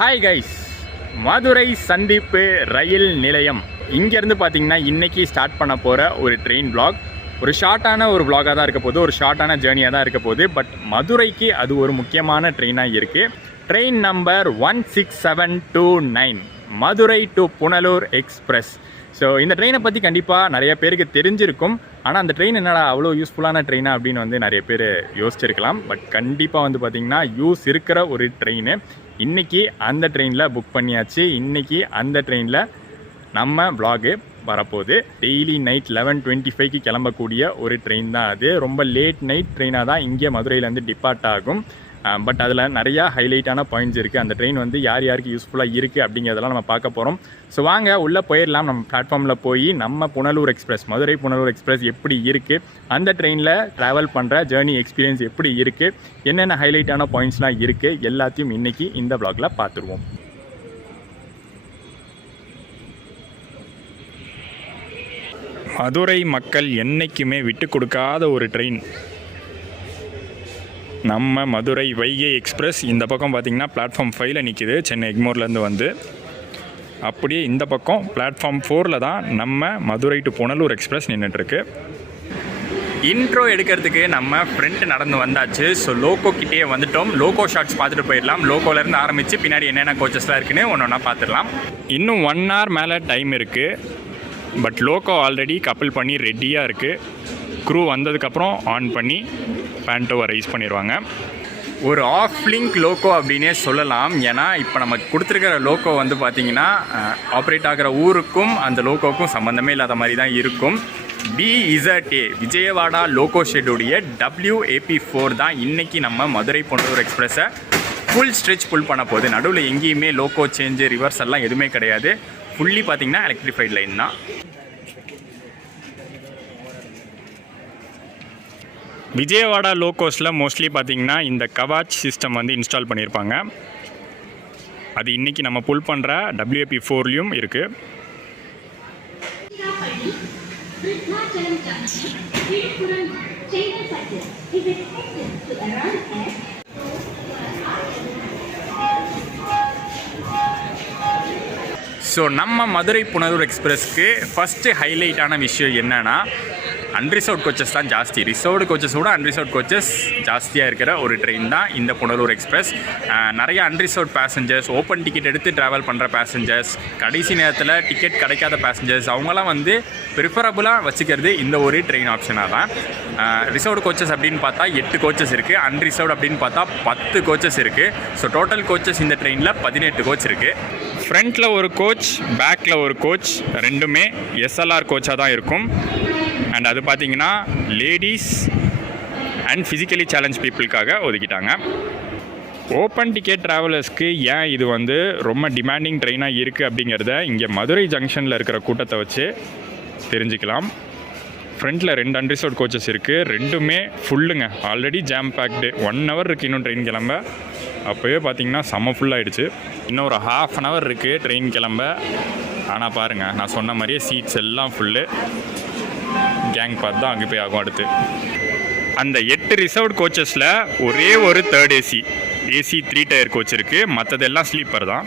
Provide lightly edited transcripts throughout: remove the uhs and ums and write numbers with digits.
Hi guys, Madurai சந்திப்பு ரயில் நிலையம் இங்கேருந்து பார்த்தீங்கன்னா இன்றைக்கி ஸ்டார்ட் பண்ண போகிற ஒரு ட்ரெயின் vlog. ஒரு ஷார்ட்டான ஒரு vlog-ஆக தான் இருக்க போகுது, ஒரு ஷார்ட்டான ஜேர்னியாக தான் இருக்க போகுது. பட் மதுரைக்கு அது ஒரு முக்கியமான ட்ரெயினாக இருக்குது. Train number 16729 Madurai to Punalur express. So இந்த ட்ரெயினை பற்றி கண்டிப்பாக நிறைய பேருக்கு தெரிஞ்சிருக்கும். ஆனால் அந்த ட்ரெயின் என்னடா அவ்வளோ யூஸ்ஃபுல்லான ட்ரெயினா அப்படின்னு வந்து நிறைய பேர் யோசிச்சிருக்கலாம். பட் கண்டிப்பாக வந்து பார்த்திங்கன்னா யூஸ் இருக்கிற ஒரு ட்ரெயின். இன்றைக்கி அந்த ட்ரெயினில் புக் பண்ணியாச்சு. இன்றைக்கி அந்த ட்ரெயினில் நம்ம vlog வரப்போகுது. டெய்லி நைட் 11:25க்கு கிளம்பக்கூடிய ஒரு ட்ரெயின் தான் அது. ரொம்ப லேட் நைட் ட்ரெயினாக தான் இங்கே மதுரையிலேருந்து டிபார்ட் ஆகும். பட் அதில் நிறையா ஹைலைட்டான பாயிண்ட்ஸ் இருக்குது. அந்த ட்ரெயின் வந்து யார் யாருக்கு யூஸ்ஃபுல்லாக இருக்குது அப்படிங்கிறதெல்லாம் நம்ம பார்க்க போகிறோம். ஸோ வாங்க உள்ளே போயிடலாம். நம்ம பிளாட்ஃபார்மில் போய் நம்ம புனலூர் எக்ஸ்பிரஸ், மதுரை புனலூர் எக்ஸ்பிரஸ் எப்படி இருக்குது, அந்த ட்ரெயினில் ட்ராவல் பண்ணுற ஜேர்னி எக்ஸ்பீரியன்ஸ் எப்படி இருக்குது, என்னென்ன ஹைலைட்டான பாயிண்ட்ஸ்லாம் இருக்குது, எல்லாத்தையும் இன்றைக்கி இந்த vlogல பார்த்துருவோம். மதுரை மக்கள் என்றைக்குமே விட்டு கொடுக்காத ஒரு ட்ரெயின் நம்ம மதுரை வைகை எக்ஸ்பிரஸ். இந்த பக்கம் பார்த்திங்கன்னா பிளாட்ஃபார்ம் 5ல் நிற்கிது, சென்னை எக்மோர்லேருந்து வந்து. அப்படியே இந்த பக்கம் பிளாட்ஃபார்ம் 4ல் தான் நம்ம மதுரை டு புனலூர் எக்ஸ்பிரஸ் நின்றுட்டுருக்கு. இன்ட்ரோ எடுக்கிறதுக்கு நம்ம ஃப்ரெண்ட் நடந்து வந்தாச்சு. ஸோ லோகோ கிட்டே வந்துட்டோம். லோகோ ஷார்ட்ஸ் பார்த்துட்டு போயிடலாம். லோகோலேருந்து ஆரம்பித்து பின்னாடி என்னென்ன கோச்சஸ்லாம் இருக்குன்னு ஒன்று ஒன்றா பார்த்துடலாம். இன்னும் 1 hour மேலே டைம் இருக்குது. பட் லோகோ ஆல்ரெடி கப்பிள் பண்ணி ரெடியாக இருக்குது. க்ரூ வந்ததுக்கப்புறம் ஆன் பண்ணி பேண்டோவை ரைஸ் பண்ணிடுவாங்க. ஒரு ஆஃப் லிங்க் லோகோ அப்படின்னே சொல்லலாம். ஏன்னா இப்போ நமக்கு கொடுத்துருக்கிற லோகோ வந்து பார்த்திங்கன்னா ஆப்ரேட் ஆகிற ஊருக்கும் அந்த லோகோவுக்கும் சம்மந்தமே இல்லாத மாதிரி தான் இருக்கும். BZA விஜயவாடா லோகோ ஷெட்டுடைய WAP4 தான் இன்றைக்கி நம்ம மதுரை புனலூர் எக்ஸ்பிரஸை ஃபுல் ஸ்ட்ரெச் புல் பண்ண போகுது. நடுவில் எங்கேயுமே லோகோ சேஞ்சு ரிவர்ஸ் எல்லாம் எதுவுமே கிடையாது. ஃபுல்லி பார்த்திங்கன்னா எலக்ட்ரிஃபைட் லைன் தான். விஜயவாடா லோகோஸில் மோஸ்ட்லி பார்த்திங்கன்னா இந்த கவாச் சிஸ்டம் வந்து இன்ஸ்டால் பண்ணியிருப்பாங்க. அது இன்றைக்கி நம்ம புல் பண்ணுற WAP4லையும் இருக்குது. ஸோ நம்ம மதுரை புனலூர் எக்ஸ்பிரஸ்க்கு ஃபஸ்ட்டு ஹைலைட்டான விஷயம் என்னென்னா, அன்ரிசர்வ்ட் கோச்சஸ் தான் ஜாஸ்தி. ரிசர்வ்டு கோச்சஸோட அன்ரிசர்வ்ட் கோச்சஸ் ஜாஸ்தியாக இருக்கிற ஒரு ட்ரெயின் தான் இந்த புனலூர் எக்ஸ்பிரஸ். நிறைய அன்ரிசர்வ்ட் பேசஞ்சர்ஸ், ஓப்பன் டிக்கெட் எடுத்து ட்ராவல் பண்ணுற பேசஞ்சர்ஸ், கடைசி நேரத்தில் டிக்கெட் கிடைக்காத பேசஞ்சர்ஸ், அவங்களாம் வந்து ப்ரிஃபரபுளாக வச்சுக்கிறது இந்த ஒரு ட்ரெயின் ஆப்ஷனாக தான். ரிசர்வ்டு கோச்சஸ் அப்படின்னு பார்த்தா 8 கோச்சஸ் இருக்குது. அன்ரிசர்வ்டு அப்படின்னு பார்த்தா 10 கோச்சஸ் இருக்குது. ஸோ டோட்டல் கோச்சஸ் இந்த ட்ரெயினில் 18 கோச் இருக்குது. ஃப்ரண்ட்டில் ஒரு கோச், பேக்கில் ஒரு கோச், ரெண்டுமே SLR கோச்சாக தான் இருக்கும். அண்ட் அது பார்த்திங்கன்னா லேடிஸ் அண்ட் ஃபிசிக்கலி சேலஞ்ச் பீப்புளுக்காக ஒதுக்கிட்டாங்க. ஓப்பன் டிக்கெட் ட்ராவலர்ஸ்க்கு ஏன் இது வந்து ரொம்ப டிமாண்டிங் ட்ரெயினாக இருக்குது அப்படிங்கிறத இங்கே மதுரை ஜங்ஷனில் இருக்கிற கூட்டத்தை வச்சு தெரிஞ்சுக்கலாம். ஃப்ரண்ட்டில் 2 அன்ரிசர்வ்ட் கோச்சஸ் இருக்குது. ரெண்டுமே ஃபுல்லுங்க. Already jam packed. 1 hour இருக்குது இன்னும் ட்ரெயின் கிளம்ப. அப்போவே பார்த்திங்கன்னா செம்ம ஃபுல்லாகிடுச்சு. இன்னும் ஒரு ½ an hour இருக்குது ட்ரெயின் கிளம்ப. ஆனால் பாருங்கள், நான் சொன்ன மாதிரியே சீட்ஸ் எல்லாம் ஃபுல்லு. கேங் பார்த்து தான் அங்கே போய் ஆகும். அடுத்து அந்த 8 ரிசர்வ்ட் கோச்சஸில் ஒரே ஒரு 3rd ஏசி 3 டயர் கோச் இருக்குது. மற்றதெல்லாம் ஸ்லீப்பர் தான்.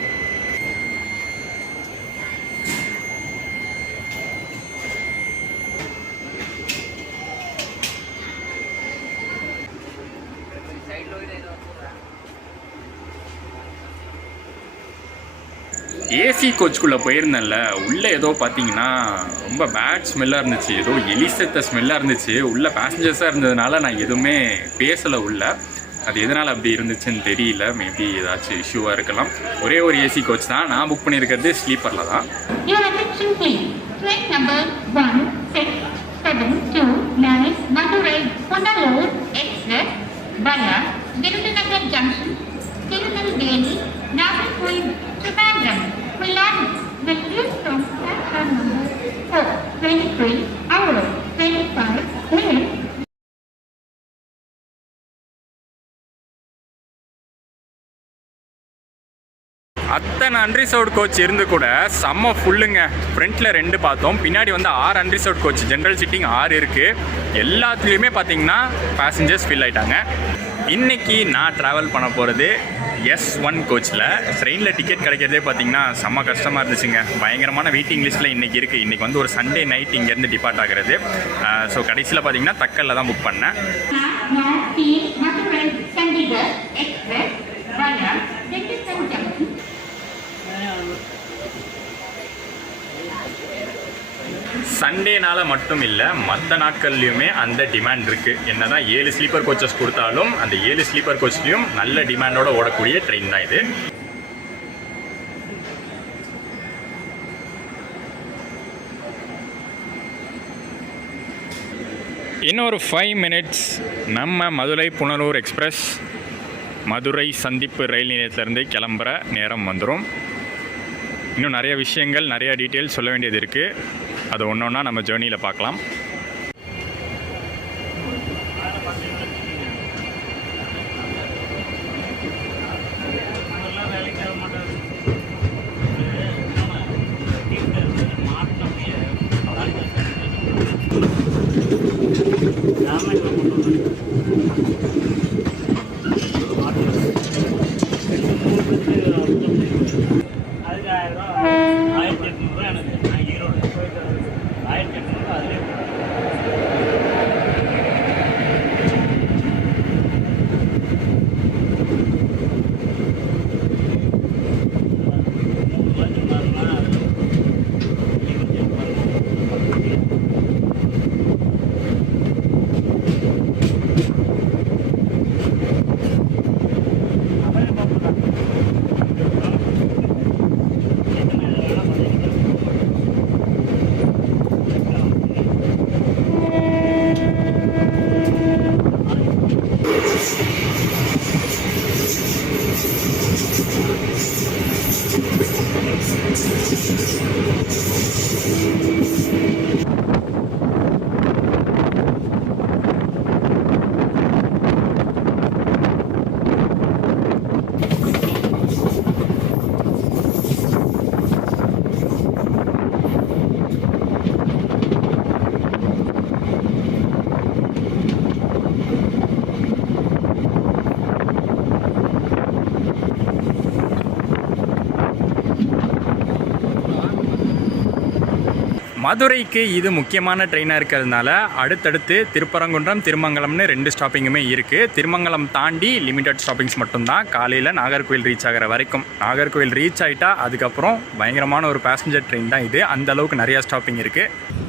ஏசி கோச்சுக்குள்ளே போயிருந்தேன்ல, உள்ளே ஏதோ பார்த்தீங்கன்னா ரொம்ப பேட் ஸ்மெல்லாக இருந்துச்சு. ஏதோ எலிசத்த ஸ்மெல்லாக இருந்துச்சு. உள்ளே பேசஞ்சர்ஸாக இருந்ததுனால நான் எதுவுமே பேசலை உள்ள. அது எதனால் அப்படி இருந்துச்சுன்னு தெரியல. மேபி ஏதாச்சும் இஷ்யூவாக இருக்கலாம். ஒரே ஒரு ஏசி கோச் தான். நான் புக் பண்ணியிருக்கிறது ஸ்லீப்பரில் தான். அத்தனை அன்ரிசர்வ்ட் கோச் இருந்து கூட செம்ம ஃபுல்லுங்க. ஃப்ரண்ட்டில் 2 பார்த்தோம், பின்னாடி வந்து 6 அன்ரிசர்வ்ட் கோச். ஜென்ரல் சீட்டிங் 6 இருக்குது. எல்லாத்துலேயுமே பார்த்தீங்கன்னா பேசஞ்சர்ஸ் ஃபில் ஆகிட்டாங்க. இன்றைக்கி நான் ட்ராவல் பண்ண போகிறது S1 கோச்சில் ட்ரெயினில் டிக்கெட் கிடைக்கிறதே பார்த்தீங்கன்னா செம்ம கஷ்டமாக இருந்துச்சுங்க. பயங்கரமான வெயிட்டிங் லிஸ்ட்டில் இன்றைக்கி இருக்குது. இன்றைக்கி வந்து ஒரு சண்டே நைட் இங்கேருந்து டிபார்ட் ஆகிறது. ஸோ கடைசியில் பார்த்தீங்கன்னா தக்கலில் தான் புக் பண்ணேன். சண்டேனால மட்டும் இல்லை, மற்ற நாட்கள்லையுமே அந்த டிமாண்ட் இருக்குது. என்ன தான் 7 ஸ்லீப்பர் கோச்சஸ் கொடுத்தாலும் அந்த 7 ஸ்லீப்பர் கோச்லேயும் நல்ல டிமாண்டோட ஓடக்கூடிய ட்ரெயின் தான் இது. இன்னொரு 5 மினிட்ஸ் நம்ம மதுரை புனலூர் எக்ஸ்பிரஸ் மதுரை சந்திப்பு ரயில் நிலையத்திலேருந்து கிளம்புற நேரம் வந்துடும். இன்னும் நிறைய விஷயங்கள், நிறைய டீட்டெயில்ஸ் சொல்ல வேண்டியது இருக்குது. அது ஒன்று ஒன்றா நம்ம ஜேர்னியில் பார்க்கலாம். மதுரைக்கு இது முக்கியமான ட்ரெயினாக இருக்கிறதுனால அடுத்தடுத்து திருப்பரங்குன்றம், திருமங்கலம்னு 2 ஸ்டாப்பிங்குமே இருக்குது. திருமங்கலம் தாண்டி லிமிட்டட் ஸ்டாப்பிங்ஸ் மட்டும்தான் காலையில் நாகர்கோவில் ரீச் ஆகிற வரைக்கும். நாகர்கோவில் ரீச் ஆகிட்டா அதுக்கப்புறம் பயங்கரமான ஒரு பேசஞ்சர் ட்ரெயின் தான் இது. அந்தளவுக்கு நிறையா ஸ்டாப்பிங் இருக்குது.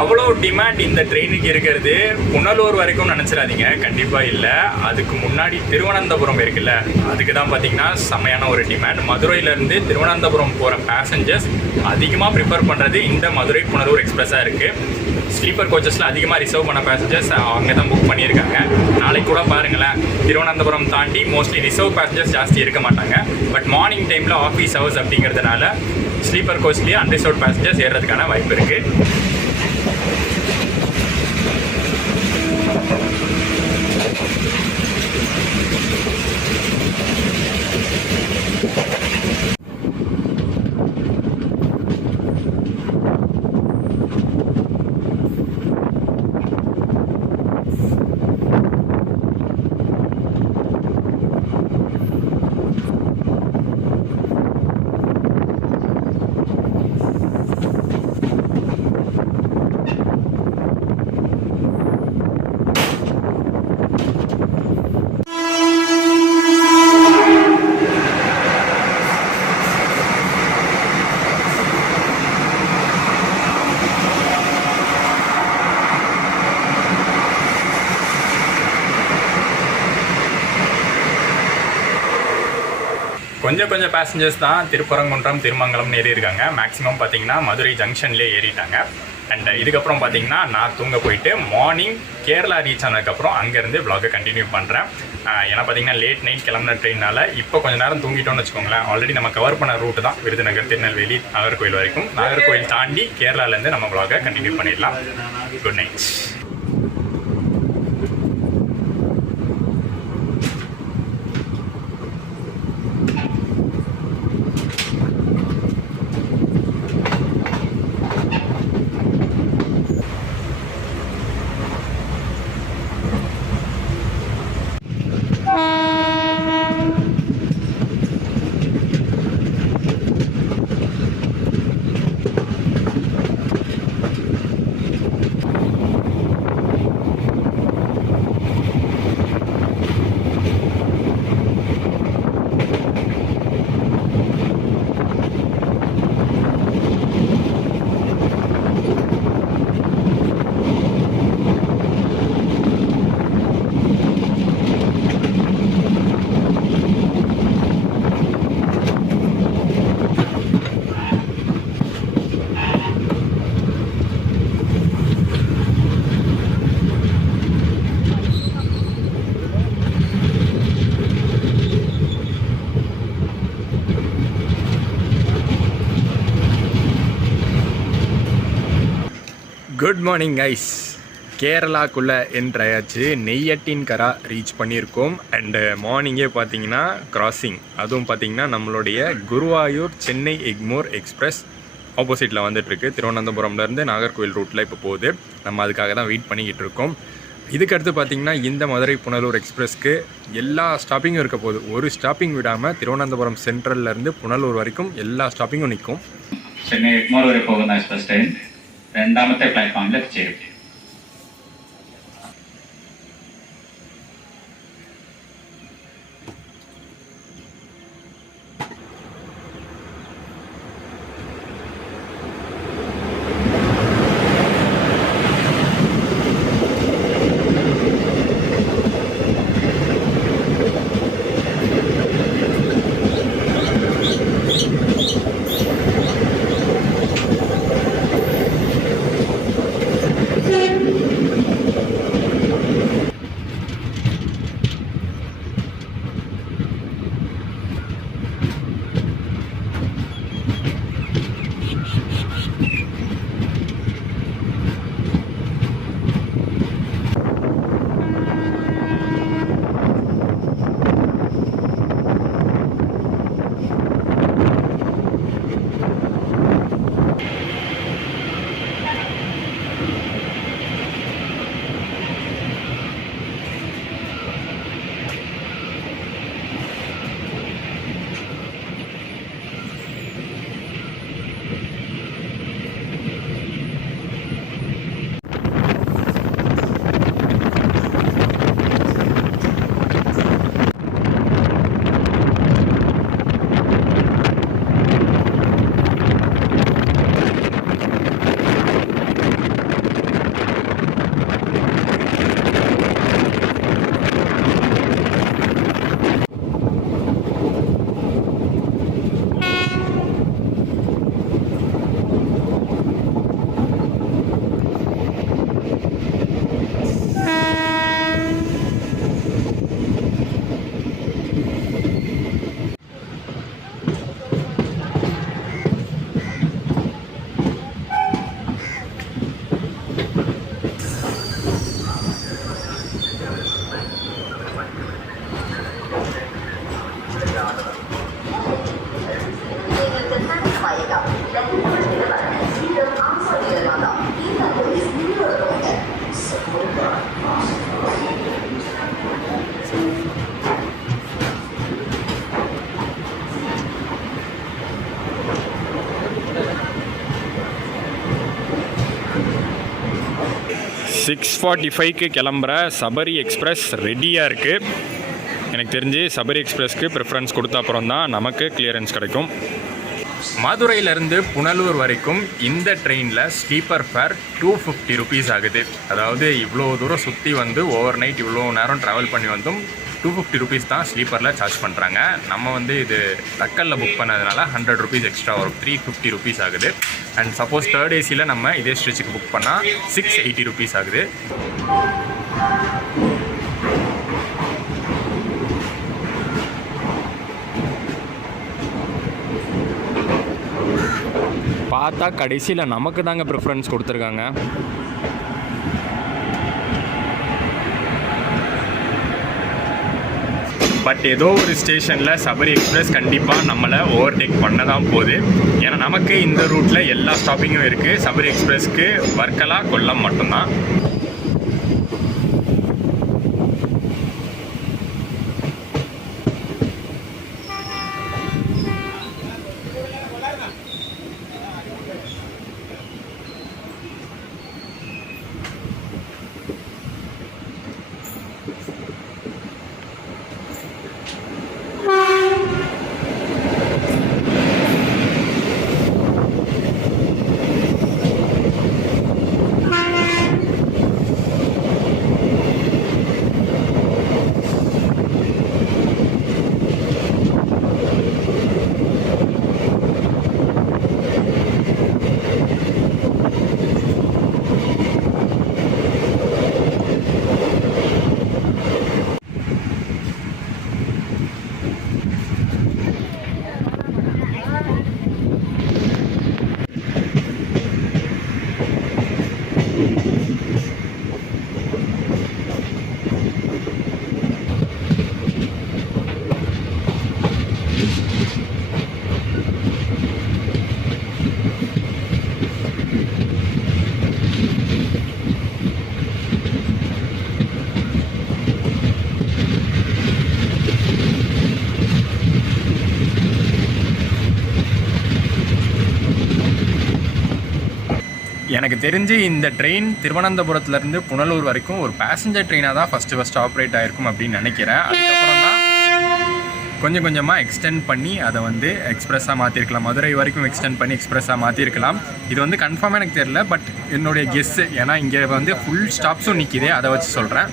அவ்வளோ டிமாண்ட் இந்த ட்ரெயினுக்கு இருக்கிறது புனலூர் வரைக்கும் நினச்சிடாதீங்க, கண்டிப்பாக இல்லை. அதுக்கு முன்னாடி திருவனந்தபுரம் இருக்குல்ல, அதுக்கு தான் பார்த்திங்கன்னா செம்மையான ஒரு டிமாண்ட். மதுரையிலேருந்து திருவனந்தபுரம் போகிற பேசஞ்சர்ஸ் அதிகமாக ப்ரிஃபர் பண்ணுறது இந்த மதுரை புனலூர் எக்ஸ்பிரஸாக இருக்குது. ஸ்லீப்பர் கோச்சஸில் அதிகமாக ரிசர்வ் பண்ண பேசஞ்சர்ஸ் அங்கே தான் புக் பண்ணியிருக்காங்க. நாளைக்கு கூட பாருங்களேன், திருவனந்தபுரம் தாண்டி மோஸ்ட்லி ரிசர்வ் பேசஞ்சர்ஸ் ஜாஸ்தி இருக்க மாட்டாங்க. பட் மார்னிங் டைமில் ஆஃபீஸ் ஹவர்ஸ் அப்படிங்கிறதுனால ஸ்லீப்பர் கோச்லேயே அன்ரிசர்வ் பேசஞ்சர்ஸ் ஏறுறதுக்கான வாய்ப்பு இருக்குது. கொஞ்சம் பேசஞ்சர்ஸ் தான் திருப்பரங்குன்றம், திருமங்கலம்னு ஏறியிருக்காங்க. மேக்ஸிமம் பார்த்தீங்கன்னா மதுரை ஜங்ஷன்லேயே ஏறிட்டாங்க. அண்ட் இதுக்கப்புறம் பார்த்தீங்கன்னா நான் தூங்க போயிட்டு மார்னிங் கேரளா ரீச் ஆனதுக்கப்புறம் அங்கேருந்து vlog-ஐ கண்டினியூ பண்ணுறேன். ஏன்னா பார்த்தீங்கன்னா லேட் நைட் கிளம்புன ட்ரெயினால் இப்போ கொஞ்சம் நேரம் தூங்கிட்டோம்னு வச்சுக்கோங்களேன். ஆல்ரெடி நம்ம கவர் பண்ண ரூட்டு தான் விருதுநகர், திருநெல்வேலி, நாகர்கோவில் வரைக்கும். நாகர்கோவில் தாண்டி கேரளாலேருந்து நம்ம vlog-ஐ கண்டினியூ பண்ணிடலாம். Good night. Good morning guys. கேரளாக்குள்ளே என்ட்ராயாச்சு. நெய்யட்டின்கரா ரீச் பண்ணியிருக்கோம். அண்டு மார்னிங்கே பார்த்தீங்கன்னா கிராசிங், அதுவும் பார்த்தீங்கன்னா நம்மளுடைய குருவாயூர் சென்னை எக்மோர் எக்ஸ்பிரஸ் ஆப்போசிட்டில் வந்துட்டுருக்கு. திருவனந்தபுரம்லேருந்து நாகர்கோவில் ரூட்டில் இப்போ போகுது. நம்ம அதுக்காக தான் வெயிட் பண்ணிக்கிட்டு இருக்கோம். இதுக்கடுத்து பார்த்திங்கன்னா இந்த மதுரை புனலூர் எக்ஸ்பிரஸ்க்கு எல்லா ஸ்டாப்பிங்கும் இருக்க போகுது. ஒரு ஸ்டாப்பிங் விடாமல் திருவனந்தபுரம் சென்ட்ரல்லேருந்து പുനലൂർ വரைக்கும் എല്ലാ സ്റ്റോപ്പിങ്ങും നിൽക്കും. ചെന്നൈ എഗ്മോർ വരെ പോകുന്ന എക്സ്പ്രസ് ട്രെയിൻ രണ്ടാമത്തെ പ്ലാറ്റ്ഫോമിൽ എത്തിച്ചേരും. சிக்ஸ் 45க்கு கிளம்புற சபரி எக்ஸ்பிரஸ் ரெடியாக இருக்குது. எனக்கு தெரிஞ்சு சபரி எக்ஸ்பிரஸ்க்கு ப்ரிஃபரன்ஸ் கொடுத்த அப்புறம் தான் நமக்கு கிளியரன்ஸ் கிடைக்கும். மதுரையிலேருந்து புனலூர் வரைக்கும் இந்த ட்ரெயினில் ஸ்லீப்பர் ஃபேர் 250 ருபீஸ் ஆகுது. அதாவது இவ்வளோ தூரம் சுற்றி வந்து ஓவர் நைட் இவ்வளோ நேரம் ட்ராவல் பண்ணி வந்தும் 250 ருபீஸ் தான் ஸ்லீப்பரில் சார்ஜ் பண்ணுறாங்க. நம்ம வந்து இது தக்கலில் புக் பண்ணதுனால 100 ருபீஸ் எக்ஸ்ட்ரா வரும், 350 ருபீஸ் ஆகுது. அண்ட் சப்போஸ் தேர்ட் ஏசியில் நம்ம இதே ஸ்ட்ரெச்சுக்கு புக் பண்ணால் 680 ருபீஸ் ஆகுது. பார்த்தா கடைசியில் நமக்கு தாங்க ப்ரிஃபரன்ஸ் கொடுத்துருக்காங்க. பட் ஏதோ ஒரு ஸ்டேஷனில் சபரி எக்ஸ்பிரஸ் கண்டிப்பாக நம்மளை ஓவர்டேக் பண்ண தான் போகுது. ஏன்னா நமக்கு இந்த ரூட்டில் எல்லா ஸ்டாப்பிங்கும் இருக்குது. சபரி எக்ஸ்பிரஸ்க்கு வர்க்கலா, கொல்லம் மட்டும்தான். எனக்கு தெரிஞ்சு இந்த ட்ரெயின் திருவனந்தபுரத்துலேருந்து புனலூர் வரைக்கும் ஒரு பேசஞ்சர் ட்ரெயினாக தான் ஃபஸ்ட்டு ஆப்ரேட் ஆகிருக்கும் அப்படின்னு நினைக்கிறேன். அதுக்கப்புறம் தான் கொஞ்சம் கொஞ்சமாக எக்ஸ்டெண்ட் பண்ணி அதை வந்து எக்ஸ்ப்ரெஸ்ஸாக மாற்றிருக்கலாம். மதுரை வரைக்கும் எக்ஸ்டெண்ட் பண்ணி எக்ஸ்ப்ரெஸ்ஸாக மாற்றிருக்கலாம். இது வந்து கன்ஃபார்மாக எனக்கு தெரியல, பட் என்னுடைய கெஸ்ஸு. ஏன்னா இங்கே வந்து ஃபுல் ஸ்டாப்ஸும் நிற்கிதே, அதை வச்சு சொல்கிறேன்.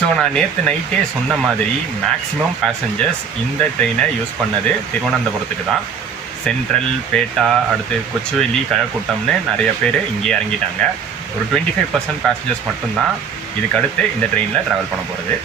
ஸோ நான் நேற்று நைட்டே சொன்ன மாதிரி மேக்ஸிமம் பேசஞ்சர்ஸ் இந்த ட்ரெயினை யூஸ் பண்ணது திருவனந்தபுரத்துக்கு தான். சென்ட்ரல், பேட்டா, அடுத்து கொச்சுவேலி, கழக்கூட்டம்னு நிறைய பேர் இங்கே இறங்கிட்டாங்க. ஒரு 25% பேசஞ்சர்ஸ் மட்டும்தான் இதுக்கு அடுத்து இந்த ட்ரெயினில் ட்ராவல் பண்ண போகிறது.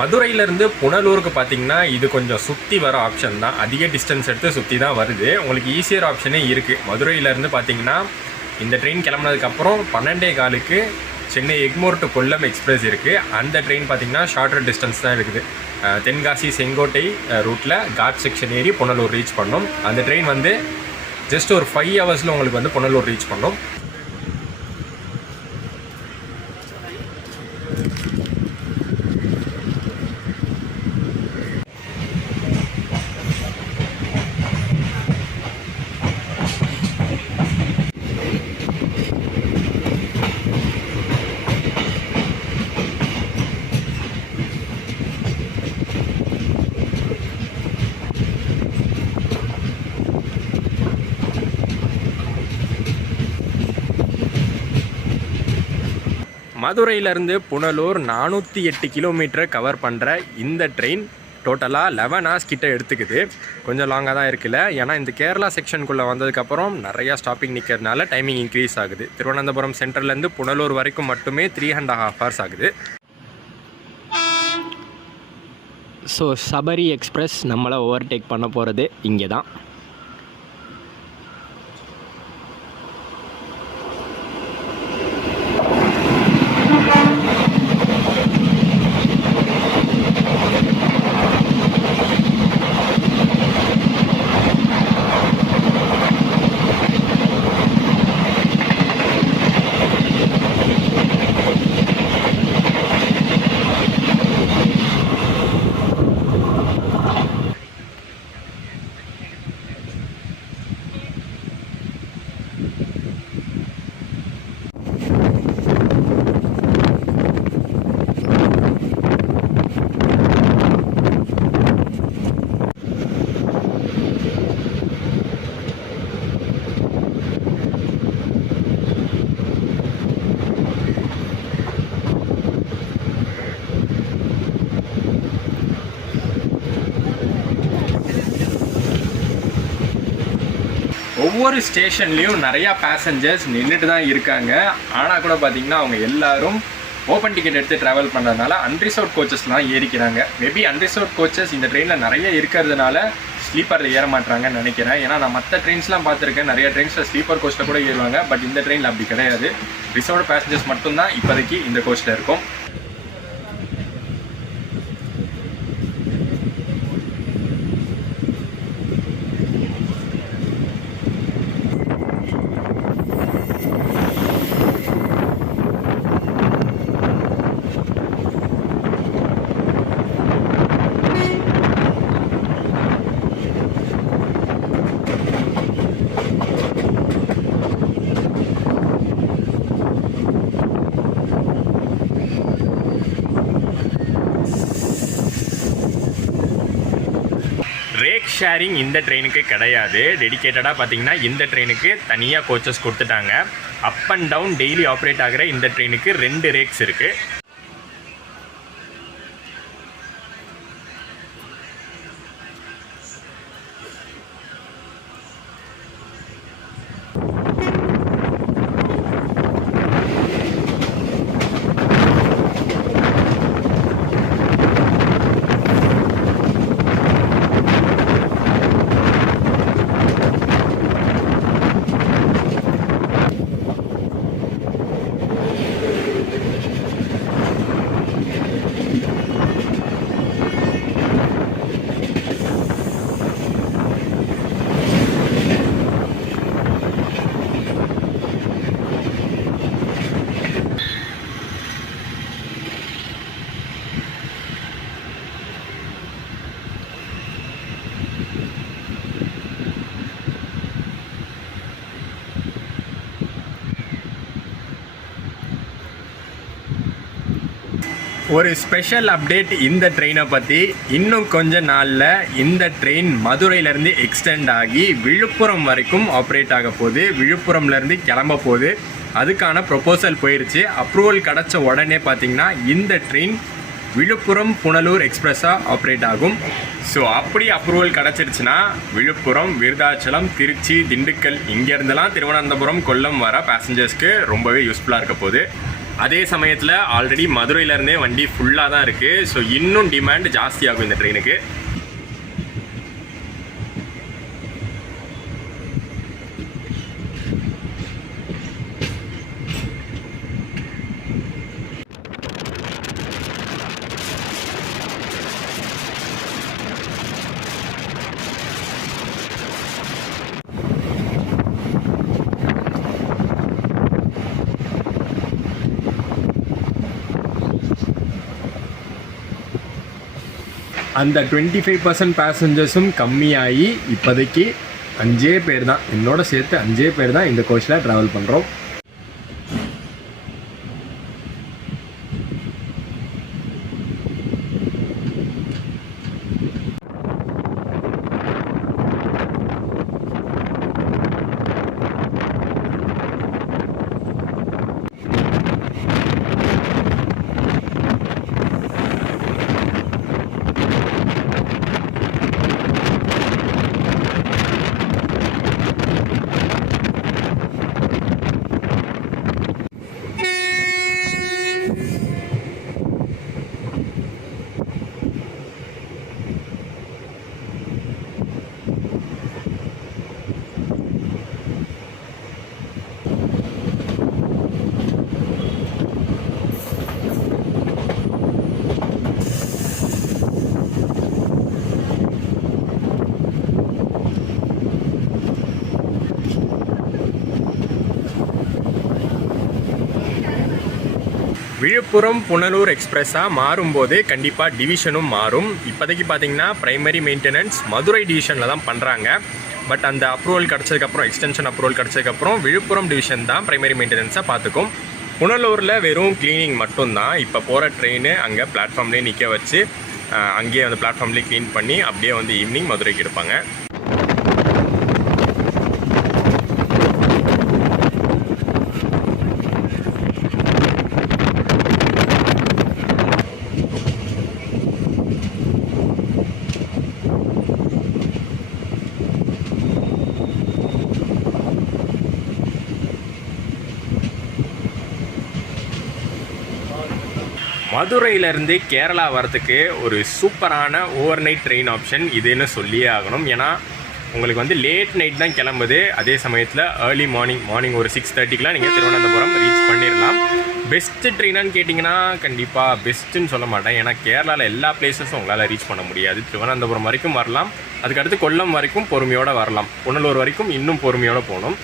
மதுரையிலேருந்து புனலூருக்கு பார்த்தீங்கன்னா இது கொஞ்சம் சுற்றி வர ஆப்ஷன் தான். அதிக டிஸ்டன்ஸ் எடுத்து சுற்றி தான் வருது. உங்களுக்கு ஈஸியர் ஆப்ஷனே இருக்குது. மதுரையிலேருந்து பார்த்தீங்கன்னா இந்த ட்ரெயின் கிளம்புனதுக்கப்புறம் 12:15க்கு சென்னை எக்மோர் டு கொல்லம் எக்ஸ்பிரஸ் இருக்குது. அந்த ட்ரெயின் பார்த்தீங்கன்னா ஷார்ட்டர் டிஸ்டன்ஸ் தான் இருக்குது. தென்காசி செங்கோட்டை ரூட்டில் காட் செக்ஷன் ஏறி புனலூர் ரீச் பண்ணோம். அந்த ட்ரெயின் வந்து ஜஸ்ட் ஒரு 5 ஹவர்ஸில் உங்களுக்கு வந்து புனலூர் ரீச் பண்ணோம். மதுரையிலேருந்து புனலூர் 408 கிலோமீட்டரை கவர் பண்ணுற இந்த ட்ரெயின் டோட்டலாக 11 ஹவர்ஸ் கிட்ட எடுத்துக்குது. கொஞ்சம் லாங்காக தான் இருக்குல்ல. ஏன்னா இந்த கேரளா செக்ஷனுக்குள்ளே வந்ததுக்கப்புறம் நிறையா ஸ்டாப்பிங் நிற்கிறதுனால டைமிங் இன்க்ரீஸ் ஆகுது. திருவனந்தபுரம் சென்ட்ரல்லேருந்து புனலூர் வரைக்கும் மட்டுமே 3.5 ஹவர்ஸ் ஆகுது. ஸோ சபரி எக்ஸ்பிரஸ் நம்மளை ஓவர்டேக் பண்ண போகிறது இங்கே தான். ஒவ்வொரு ஸ்டேஷன்லேயும் நிறையா பேசஞ்சர்ஸ் நின்றுட்டு தான் இருக்காங்க. ஆனால் கூட பார்த்திங்கன்னா அவங்க எல்லோரும் ஓப்பன் டிக்கெட் எடுத்து ட்ராவல் பண்ணுறதுனால அன்ரிசர்வ்ட் கோச்சஸ்லாம் ஏறிக்கிறாங்க. மேபி அன்ரிசர்வ்ட் கோச்சஸ் இந்த ட்ரெயினில் நிறைய இருக்கிறதுனால ஸ்லீப்பரில் ஏற மாட்டாங்கன்னு நினைக்கிறேன். ஏன்னா நான் மற்ற ட்ரெயின்ஸ்லாம் பார்த்துருக்கேன், நிறைய ட்ரெயின்ஸில் ஸ்லீப்பர் கோச்சில் கூட ஏறுவாங்க. பட் இந்த ட்ரெயினில் அப்படி கிடையாது. ரிசர்வ்டு பேசஞ்சர்ஸ் மட்டும்தான் இப்போதைக்கு இந்த கோச்சில் இருக்கும். ரேக் ஷேரிங் இந்த ட்ரெயினுக்கு கிடையாது. டெடிக்கேட்டடாக பார்த்தீங்கன்னா இந்த ட்ரெயினுக்கு தனியாக கோச்சஸ் கொடுத்துட்டாங்க. Up and down daily operate ஆகிற இந்த ட்ரெயினுக்கு 2 ரேக்ஸ் இருக்குது. ஒரு ஸ்பெஷல் அப்டேட் இந்த ட்ரெயினை பற்றி. இன்னும் கொஞ்ச நாளில் இந்த ட்ரெயின் மதுரையிலேருந்து எக்ஸ்டெண்ட் ஆகி விழுப்புரம் வரைக்கும் ஆப்ரேட் ஆக போகுது. விழுப்புரம்லேருந்து கிளம்ப போகுது. அதுக்கான ப்ரொபோசல் போயிடுச்சு. அப்ரூவல் கிடச்ச உடனே பார்த்திங்கன்னா இந்த ட்ரெயின் விழுப்புரம் புனலூர் எக்ஸ்பிரஸாக ஆப்ரேட் ஆகும். ஸோ அப்படி அப்ரூவல் கிடச்சிருச்சுன்னா விழுப்புரம், விருதாச்சலம், திருச்சி, திண்டுக்கல் இங்கேருந்துலாம் திருவனந்தபுரம், கொல்லம் வர பேசஞ்சர்ஸ்க்கு ரொம்பவே யூஸ்ஃபுல்லாக இருக்க போகுது. அதே சமயத்தில் ஆல்ரெடி மதுரையிலேருந்தே வண்டி ஃபுல்லாக தான் இருக்குது. ஸோ இன்னும் டிமாண்ட் ஜாஸ்தியாகும் இந்த ட்ரெயினுக்கு. அந்த 25% பேசஞ்சர்ஸும் கம்மியாகி இப்போதைக்கு 5 பேர் தான், என்னோட சேர்த்து 5 பேர் தான் இந்த கோச்சில் ட்ராவல் பண்ணுறோம். விழுப்புரம் புனலூர் எக்ஸ்பிரஸாக மாறும்போது கண்டிப்பாக டிவிஷனும் மாறும். இப்போதைக்கு பார்த்திங்கன்னா ப்ரைமரி மெயின்டெனன்ஸ் மதுரை டிவிஷனில் தான் பண்ணுறாங்க. பட் அந்த அப்ரூவல் கிடச்சதுக்கப்புறம், எக்ஸ்டென்ஷன் அப்ரூவல் கிடச்சதுக்கப்புறம் விழுப்புரம் டிவிஷன் தான் ப்ரைமரி மெயின்டெனன்ஸாக பார்த்துக்கும். புனலூரில் வெறும் க்ளீனிங் மட்டும்தான். இப்போ போகிற ட்ரெயின் அங்கே பிளாட்ஃபார்ம்லேயே நிற்க வச்சு அங்கேயே வந்து பிளாட்ஃபார்ம்லேயே க்ளீன் பண்ணி அப்படியே வந்து ஈவினிங் மதுரைக்கு எடுப்பாங்க. மதுரையிலேருந்து கேரளா வரத்துக்கு ஒரு சூப்பரான ஓவர் நைட் ட்ரெயின் ஆப்ஷன் இதுன்னு சொல்லியே ஆகணும். ஏன்னா உங்களுக்கு வந்து லேட் நைட் தான் கிளம்புது. அதே சமயத்தில் ஏர்லி மார்னிங் ஒரு 6:30க்கெலாம் நீங்கள் திருவனந்தபுரம் ரீச் பண்ணிடலாம். பெஸ்ட்டு ட்ரெயினான்னு கேட்டிங்கன்னா கண்டிப்பாக பெஸ்ட்டுன்னு சொல்ல மாட்டேன். ஏன்னா கேரளாவில் எல்லா பிளேஸஸும் உங்களால் ரீச் பண்ண முடியாது. திருவனந்தபுரம் வரைக்கும் வரலாம், அதுக்கடுத்து கொல்லம் வரைக்கும் பொறுமையோடு வரலாம், புனலூர் வரைக்கும் இன்னும் பொறுமையோடு போகணும்.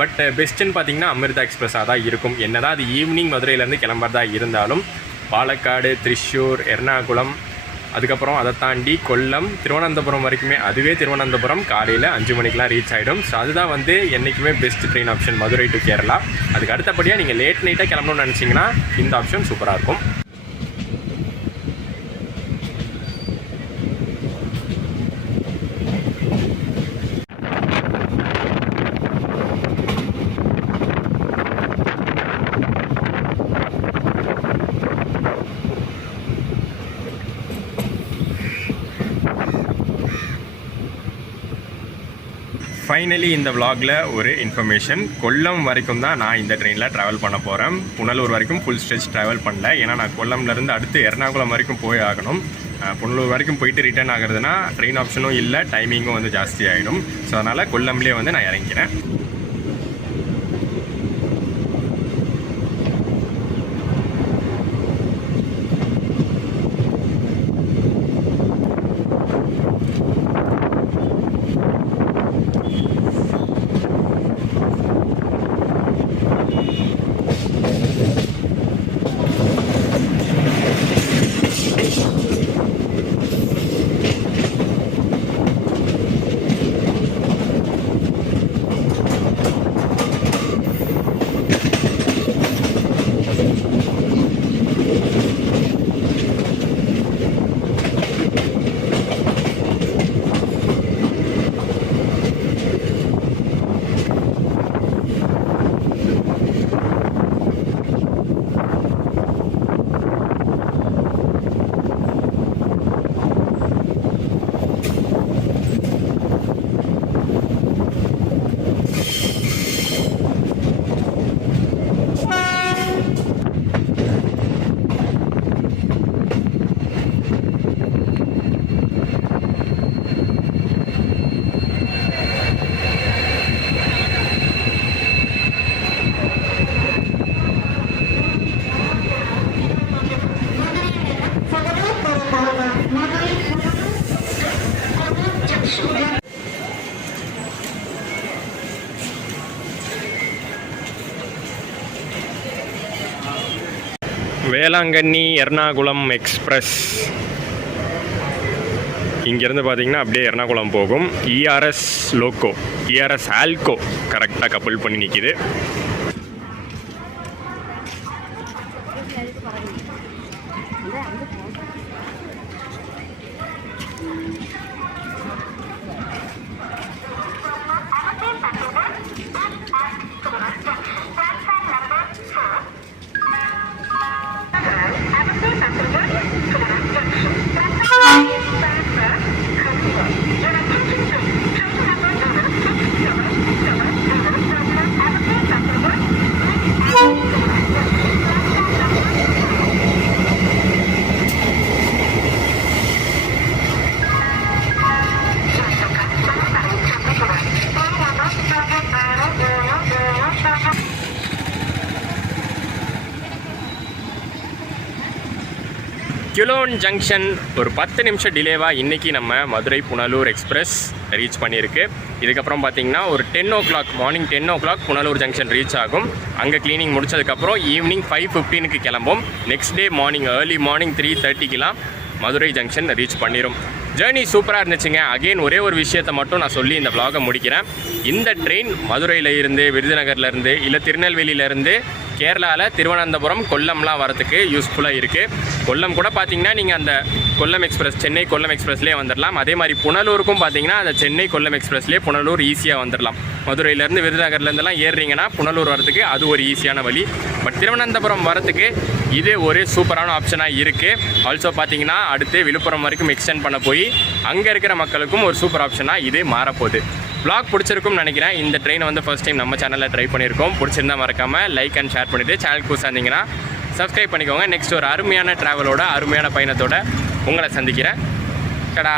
பட் பெஸ்ட்டுன்னு பார்த்தீங்கன்னா அமிர்தா எக்ஸ்பிரஸாக தான் இருக்கும். என்ன தான் அது ஈவினிங் மதுரையிலேருந்து கிளம்புறதா இருந்தாலும் பாலக்காடு, திரிஷூர், எர்ணாகுளம், அதுக்கப்புறம் அதை தாண்டி கொல்லம், திருவனந்தபுரம் வரைக்குமே அதுவே திருவனந்தபுரம் காலையில் 5 மணிக்கெலாம் ரீச் ஆகிடும். ஸோ அதுதான் வந்து என்றைக்குமே best train option Madurai to Kerala. அதுக்கு அடுத்தபடியாக நீங்கள் லேட் நைட்டாக கிளம்பணும்னு நினச்சிங்கன்னா இந்த ஆப்ஷன் சூப்பராக இருக்கும். ஃபைனலி இந்த vlogல ஒரு இன்ஃபர்மேஷன். கொல்லம் வரைக்கும் தான் நான் இந்த ட்ரெயினில் ட்ராவல் பண்ண போகிறேன். புனலூர் வரைக்கும் ஃபுல் ஸ்ட்ரெச் ட்ராவல் பண்ணல. ஏன்னா நான் கொல்லம்லேருந்து அடுத்து எர்ணாகுளம் வரைக்கும் போய் ஆகணும். புனலூர் வரைக்கும் போயிட்டு ரிட்டர்ன் ஆகுறதுனா ட்ரெயின் ஆப்ஷனும் இல்லை, டைமிங்கும் வந்து ஜாஸ்தி ஆகிடும். ஸோ அதனால் கொல்லம்லேயே வந்து நான் இறங்கிறேன். வேளாங்கண்ணி எர்ணாகுளம் எக்ஸ்பிரஸ் இங்கேருந்து பார்த்தீங்கன்னா அப்படியே எர்ணாகுளம் போகும். இஆர்எஸ் லோக்கோ, இஆர்எஸ் ஆல்கோ கரெக்டாக கப்பல் பண்ணி நிற்கிது. கிலோன் ஜங்ஷன் ஒரு 10 நிமிஷம் டிலேவாக இன்றைக்கி நம்ம மதுரை புனலூர் எக்ஸ்பிரஸ் ரீச் பண்ணியிருக்கு. இதுக்கப்புறம் பார்த்திங்கன்னா ஒரு 10 o'clock morning 10 o'clock Punalur junction reach ஆகும். அங்கே க்ளீனிங் முடிச்சதுக்கப்புறம் ஈவினிங் 5:15 கிளம்பும். Next day morning early morning 3:30 Madurai junction reach பண்ணிடும். ஜேர்னி சூப்பராக இருந்துச்சுங்க. அகெயின் ஒரே ஒரு விஷயத்தை மட்டும் நான் சொல்லி இந்த vlog-ஐ முடிக்கிறேன். இந்த ட்ரெயின் மதுரையில் இருந்து, விருதுநகர்லேருந்து, இல்லை திருநெல்வேலியிலேருந்து கேரளாவில் திருவனந்தபுரம் கொல்லம்லாம் வரத்துக்கு யூஸ்ஃபுல்லாக இருக்குது. கொல்லம் கூட பார்த்தீங்கன்னா நீங்கள் அந்த கொல்லம் எக்ஸ்பிரஸ், சென்னை கொல்லம் எக்ஸ்பிரஸ்லேயே வந்துடலாம். அதே மாதிரி புனலூருக்கும் பார்த்தீங்கன்னா அந்த சென்னை கொல்லம் எக்ஸ்பிரஸ்லேயே புனலூர் ஈஸியாக வந்துடலாம். மதுரையிலேருந்து விருதுநகர்லேருந்துலாம் ஏறுறீங்கன்னா புனலூர் வரத்துக்கு அது ஒரு ஈஸியான வழி. பட் திருவனந்தபுரம் வரத்துக்கு இதே ஒரு சூப்பரான ஆப்ஷனாக இருக்குது. ஆல்சோ பார்த்தீங்கன்னா அடுத்து விழுப்புரம் வரைக்கும் எக்ஸ்டெண்ட் பண்ண போய் அங்கே இருக்கிற மக்களுக்கும் ஒரு சூப்பர் ஆப்ஷனாக இது மாறப்போகுது. வ்ளாக் பிடிச்சிருக்கும்னு நினைக்கிறேன். இந்த ட்ரெயினை வந்து ஃபர்ஸ்ட் டைம் நம்ம சேனலில் ட்ரை பண்ணியிருக்கோம். பிடிச்சிருந்தா மறக்காமல் லைக் அண்ட் ஷேர் பண்ணிவிட்டு சேனலுக்கு புதுசாக இருந்தீங்கன்னா சப்ஸ்கிரைப் பண்ணிக்கோங்க. நெக்ஸ்ட் ஒரு அருமையான ட்ராவலோட, அருமையான பயணத்தோட உங்களை சந்திக்கிறேன். டடா.